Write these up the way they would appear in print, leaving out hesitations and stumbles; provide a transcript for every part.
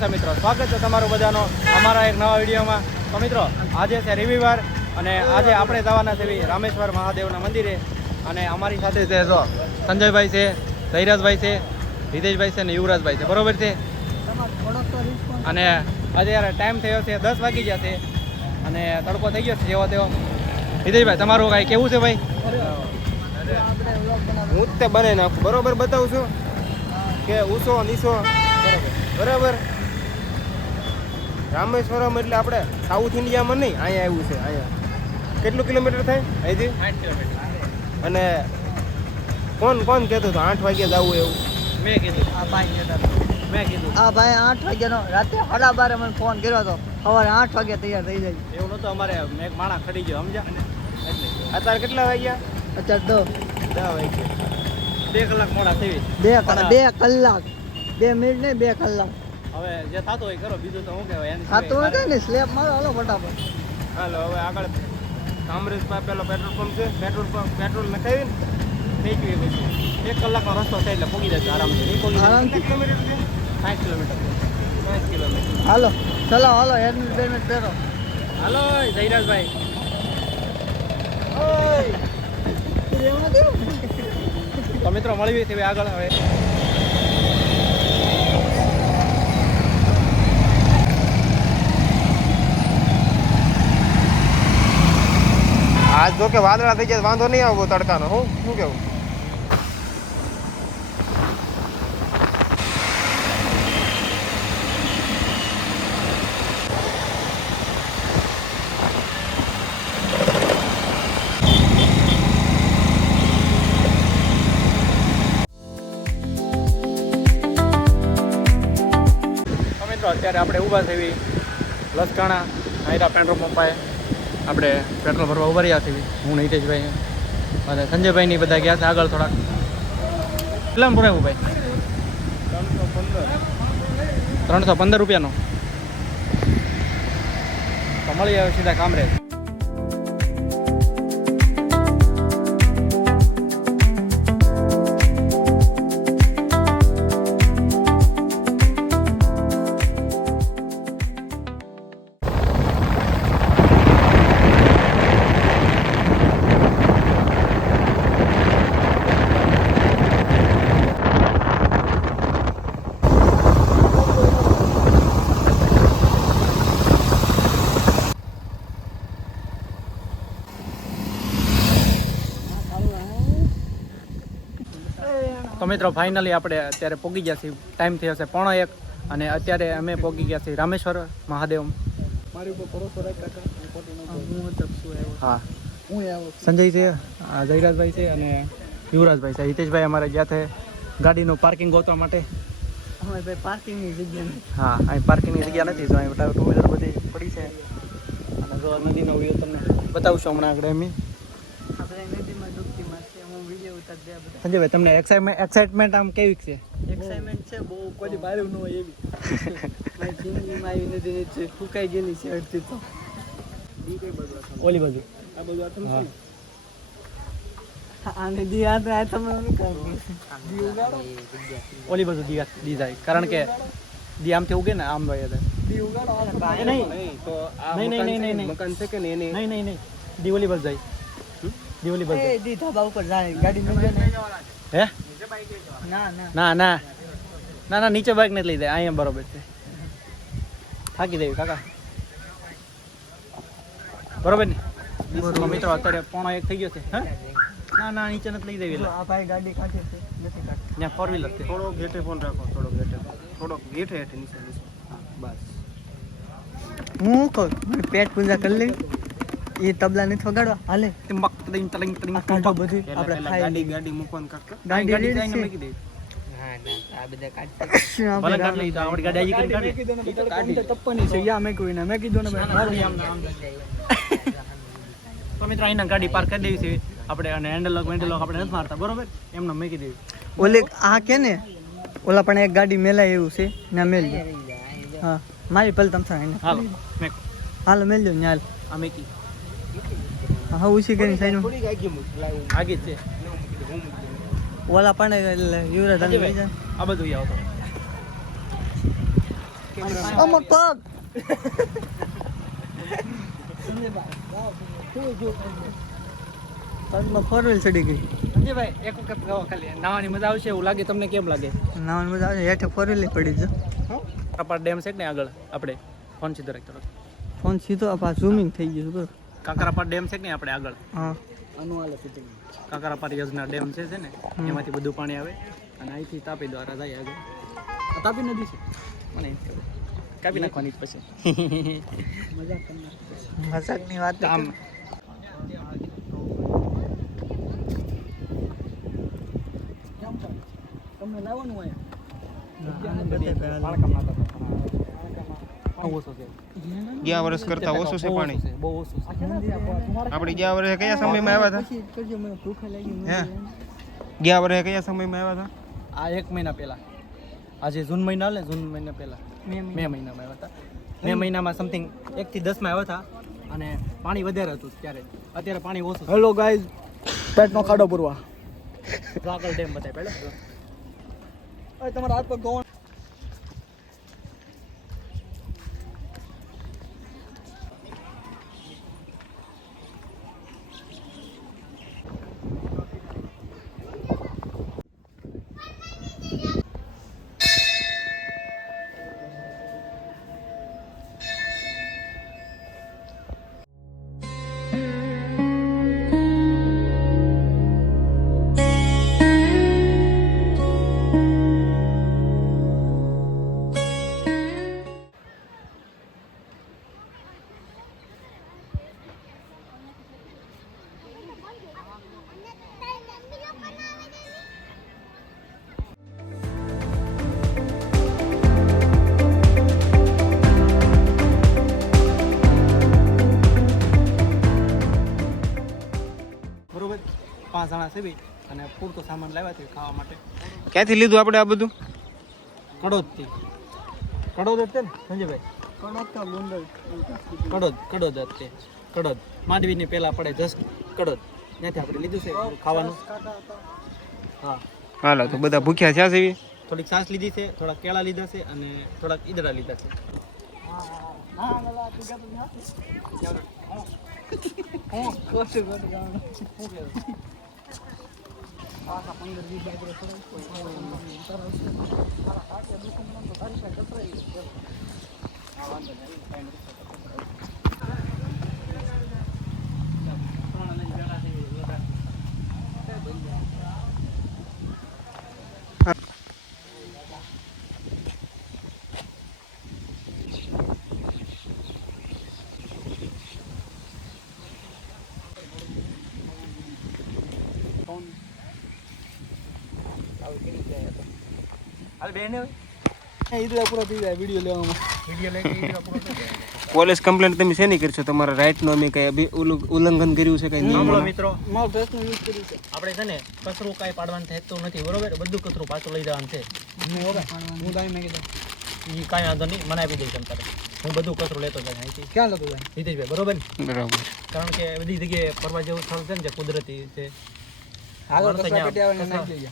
છે મિત્રો, સ્વાગત છે તમારું બધાનો અમારા એક નવા વિડીયોમાં. તો મિત્રો આજે છે રવિવાર અને આજે આપણે જવાના છે રામેશ્વર મહાદેવના મંદિરે. અને અમારી સાથે છે જો સંજયભાઈ છે, ધૈરાજભાઈ છે, હિતેશભાઈ છે ને યુવરાજભાઈ છે, બરોબર છે. અને અત્યારે ટાઈમ થયો છે 10 વાગી ગયા છે અને તડકો થઈ ગયો છે જેવો તેવો. હિતેશભાઈ તમારું કાંઈ કેવું છે ભાઈ? હું જ તે બનાવી નાખું, બરોબર બતાવું છું કે ઊંચો નીચો બરાબર. રામેશ્વરમ એટલે આપણે સાઉથ ઇન્ડિયામાં નહીં, અહીંયા આવ્યું છે. અહીંયા કેટલું કિલોમીટર થાય અહીંથી? 8 કિલોમીટર. અને કોણ કહેતું હતું 8 વાગે જવું એવું? મેં કીધું. આ ભાઈ કહેતા મેં કીધું આ ભાઈ 8 વાગ્યાનો રાતે 12:30 મને ફોન કર્યો હતો, સવારે 8 વાગે તૈયાર થઈ જાય. એવું નહોતું, અમારે એક માણસ ખડી ગયો સમજ્યા એટલે. અત્યારે કેટલા વાગ્યા? અત્યારે તો 10 વાગ્યા. 2 કલાક મોડા થઈ. 2 કલાક 2 મિનિટ નહીં 2 કલાક. હવે જે થતું હોય કરો, બીજું તો શું કહેવાય એની આ તો હોય ને સ્લેબ મારો, હાલો ફટાફટ. હાલો હવે આગળ કામરેજ પાસે પેલો પેટ્રોલ પંપ છે, પેટ્રોલ નખાવીને થઈ ગયું. પછી 1 કલાકનો રસ્તો છે એટલે પૂગી જશે આરામથી. નહીં પૂગી જાય. આરામથી. કિલોમીટર છે? 60 કિલોમીટર. 60 કિલોમીટર. હાલો ચલો, હાલો હેલ્મેટ બેલ્મેટ પહેરો. હાલો જયરાજભાઈ. તો મિત્રો મળવી છે આગળ. હવે આજ જો કે વાદળા થઈ જાય વાંધો નહીં આવવો તડકાનો. શું કેવું? અત્યારે આપણે ઊભા થઈ લસકાણા નાયરા પેટ્રોલ પંપાએ. આપણે પેટ્રોલ ભરવા ઉભા રહ્યા છીએ, હું ને હિતેશભાઈ અને સંજયભાઈની બધા ગયા છે આગળ થોડાક. કેટલામાં ભરાયું ભાઈ? 315 રૂપિયાનો. તો મળી આવે સીધા કામરેજ. તો મિત્રો ફાઇનલી આપણે અત્યારે પહોંચી ગયા છીએ. ટાઈમ થયો છે 1:30 અને અત્યારે અમે પહોંચી ગયા છીએ રામેશ્વર મહાદેવ. મારી ઉપર ભરોસો રાખ કાકા. હા, હું આવું. સંજય છે, જયરાજભાઈ છે અને યુવરાજભાઈ છે. હિતેશભાઈ અમારે ગયા છે ગાડીનું પાર્કિંગ ગોતવા માટે. અમારે ભાઈ પાર્કિંગની જગ્યા નથી. હા, અહીં પાર્કિંગની જગ્યા નથી, તો અહીં ટુ વ્હીલર બધી પડી છે. અને જો નદીનો વ્યૂ તમને બતાવશું હમણાં આગળ એમ. આપણે નદીમાં ડૂબકી મારશે, હું વિડીયો ઉતાર દે બધા. સંજયભાઈ તમને એક્સાઇટમેન્ટ આમ કેવી છે? એક્સાઇટમેન્ટ છે બહુ, કોઈ બારું ન હોય એવી. મારી જિંદગીમાં આવી નદી છે, ફૂંકાઈ ગયેલી છે અડધી તો. ઓલી બાજુ આ બધું આથમ છે. આ નદી આ તો આ તમે શું કરો? દી ઉગાડો, ઓલી બાજુ દી જાય, કારણ કે દી આમથી ઉગે ને આમ ભાઈ દી ઉગાડો. નહીં તો આ નહીં. મકાન છે કે ને એને નહીં દી ઓલી બાજુ જાય. દી ઓલી બાજુ એ દી ધાબા ઉપર જાય ગાડી ન જાય ને. હે ના ના નીચે બાઇક ને લઈ જાય, અહીંયા બરોબર છે. થાકી દેવી કાકા, બરોબર ને? તો મિત્રો અત્યારે 1:30 થઈ ગયો છે. હે ના નીચે નથી લઈ દેવી. આ ભાઈ ગાડી કાઢે છે, નથી કાઢતી. ત્યાં 4 વ્હીલર છે. થોડો ગેટે ફોન રાખો, થોડો ગેટે હેઠે નીચે બસ. હું કહું મને પેટ પૂજા કરી લે. એ તબલા નથી વગાડવા હાલે. આ કાઢો બધું આપણે ખાઈ ગાડી મૂકવાનું કાકા. ગાડી ગાડી રેડી જઈને છે. મૂકી દેવી. આ બધા ભલે કાઢ લઈ તો આપણી ગાડી હજી કરી કાઢી. તપ્પની છે યા મેં કોઈ ના મેં કીધું ને ભાઈ મારું આમ તો મિત્રો અહીંના ગાડી પાર્ક કરી દેવી છે આપણે. અને હેન્ડલ લોક આપણે નથી મારતા, બરોબર? એમને મૂકી દેવી. ઓલે આ કે ને ઓલા પણ એક ગાડી મેલાય એવું છે ના મેલ દે. હા મારી ભલે તમ સાને હાલો મેક હાલો મેલ દો ન્યાલ. આ મેકી હા ઉસી કરી સાઈડ થોડી આગી મૂક લાવું. આગે જ છે. ઓલા પણ યુવરાજ લઈ જાય. આ બધું આવો અમર પગ પગમાં ફોર વ્હીલ ચડી ગઈ. સંજયભાઈ એક વખત કહો ખાલી નાવાની મજા આવશે એવું લાગે તમને? કેમ લાગે? નાવાની મજા આવે હેઠે ફોર વ્હીલ પડી જ કાકરાપાર ડેમ છે કે ને આગળ આપણે ફોન સીધો રાખતો રહો. ફોન સીધો આ ઝૂમિંગ થઈ ગયું બસ. કાકરાપાર ડેમ છે કે ને આપણે આગળ હા કાકરાપાર યોજના ડેમ છે ને એમાંથી બધું પાણી આવે અને અહીંથી તાપી દ્વારા જાય આગળ. આ તાપી નદી છે મને એમ ખબર. કાપી નાખવાની જ પછી મજાકની વાત આમ તમને લાવવાનું હોય ગયા વર્ષ કરતા ઓછું છે પાણી. બહુ ઓછું છે. આપણે ગયા વર્ષે કયા સમયમાં આવ્યા હતા? પછી કરજો મને ભૂખ લાગી હે ગયા વર્ષે કયા સમયમાં આવ્યા હતા? આ 1 મહિના પહેલા આજે જૂન મહિના હાલે જૂન મહિના પહેલા મે મહિનામાં આવ્યા હતા. મે મહિનામાં સમથિંગ 1 થી 10 માં આવ્યા હતા અને પાણી વધારે હતું ત્યારે. અત્યારે પાણી ઓછું છે. હેલો ગાઈઝ પેટનો ખાડો પૂરવા આગળ ડેમ બતાય પહેલા. તમારા હાથ પર ગોણ બરોબર 5 જણા છે બી અને પૂરતો સામાન લાવ્યા છે ખાવા માટે. ક્યાંથી લીધું આપણે આ બધું? કડોદથી. કડોદ જ છે ને સંજયભાઈ? કડોદ જ છે. કડોદ માંડવીની પહેલા પડે જસ્ટ કડોદ ત્યાંથી આપણે લીધું છે ખાવાનું. હા હાલો તો બધા ભૂખ્યા થયા છે. થોડીક છાશ લીધી છે, થોડાક કેળા લીધા છે અને થોડાક ઈદડા લીધા છે. હાલ બેન ઈદડા પૂરા થઈ જાય વિડીયો લેવામાં. વિડીયો લઈ ઈદડા પૂરો થઈ જાય. પોલીસ કમ્પ્લેન્ટ તમે શેની કરશો? તમારા રાઇટનો અમે કઈ ઉલ્લંઘન કર્યું છે કઈ સાંભળો નિયમોનું? મિત્રો, મારો ડ્રેસનો યુઝ કર્યું છે આપણે છે ને કચરું કાંઈ પાડવાનું થતું નથી બરોબર. બધું કચરું પાછું લઈ જવાનું છે. હું દાઈ મેં કીધું એ કાંઈ વાંધો નહીં, મને આપી દઈશ તમે. હું બધું કચરું લેતો જાય અહીંથી. ક્યાં લતું જાય હિતેશભાઈ બરોબર ને? બરાબર. કારણ કે બધી જગ્યાએ ફરવા જેવું સ્થળ છે ને જે કુદરતી છે. આગળ માણસો કચરા પેટી આવે ને કચરા- નાખી દઈએ.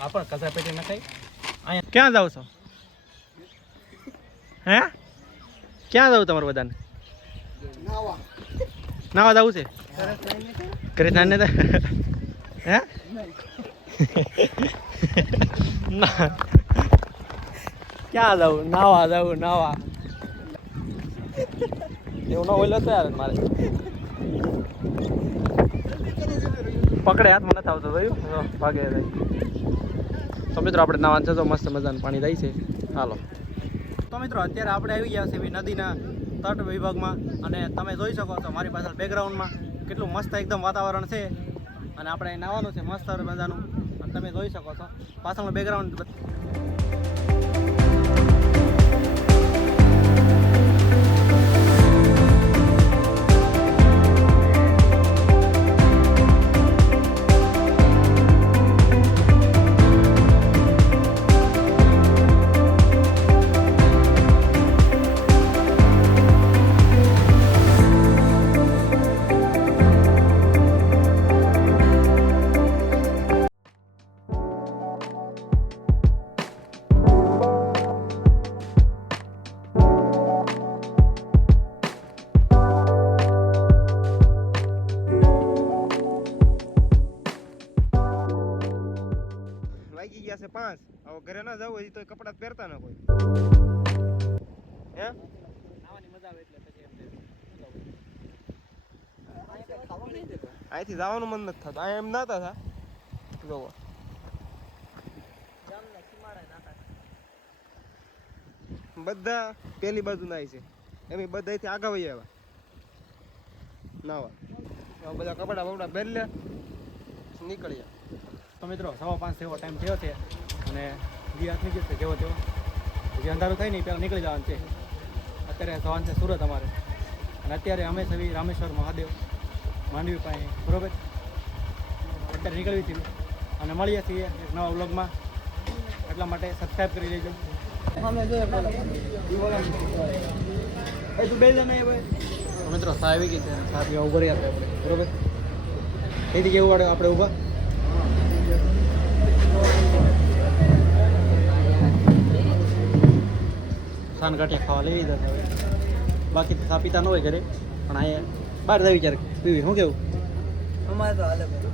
આ પણ કચરા પેટી નખાય. અહીંયા ક્યાં જાવ છો? હે ક્યાં જાવ તમારે બધાને? નાવા નાવા જવું છે? સરસ લાઈને કે ઘરે નાને હે ના ક્યાં જાવ? નાવા જાવ નાવા. એવું ના ઓઈલ હતો યાર મારે. પકડે હાથમાં નથી આવતો ભાઈ ભાગે જાય. તો મિત્રો આપણે નાવાનું છે તો મસ્ત મજાનું પાણી જાય છે. હાલો તો મિત્રો અત્યારે આપણે આવી ગયા છે નદીના તટ વિભાગમાં અને તમે જોઈ શકો છો મારી પાછળ બેકગ્રાઉન્ડમાં કેટલું મસ્ત એકદમ વાતાવરણ છે અને આપણે અહીં નાવાનું છે મસ્ત મજાનું અને તમે જોઈ શકો છો પાછળનું બેકગ્રાઉન્ડ. હવે ઘરે ના જવું હોય તો કપડાં પહેરતા ના કોઈ હે નાવાની મજા આવે એટલે પછી એમ અહીંથી જવાનું મન નથી થતું આ એમ નાતા થા જોવો બધા પેલી બાજુ નાય છે એમ બધા અહીંથી આગળ વહી આવ્યા નાવા હવે બધા કપડા બપડા પહેરી લે નીકળી જાય તો મિત્રો 5:15 જેવો ટાઈમ થયો છે અને દિવસ નીકળી છે જેવો તેવો હજી અંધારું થાય નહીં પહેલાં નીકળી જવાનું છે અત્યારે જવાનું છે સુરત અમારે અને અત્યારે અમે સવી રામેશ્વર મહાદેવ માંડવી પાસે બરોબર અત્યારે નીકળવી છીએ અને મળીએ છીએ એક નવા વ્લોગમાં એટલા માટે સબસ્ક્રાઈબ કરી લેજો મિત્રો સા આવી ગઈ છે સા પીવા ઉભા રહ્યા આપણે બરોબર એથી કેવું વાળે આપણે ઊભા સાન ગાંઠિયા ખાવા લઈ લીધા હવે બાકી તો સા પીતા ન હોય ઘરે પણ અહીંયા બહાર જવી ક્યારેક પીવી શું કેવું અમારે તો હાલે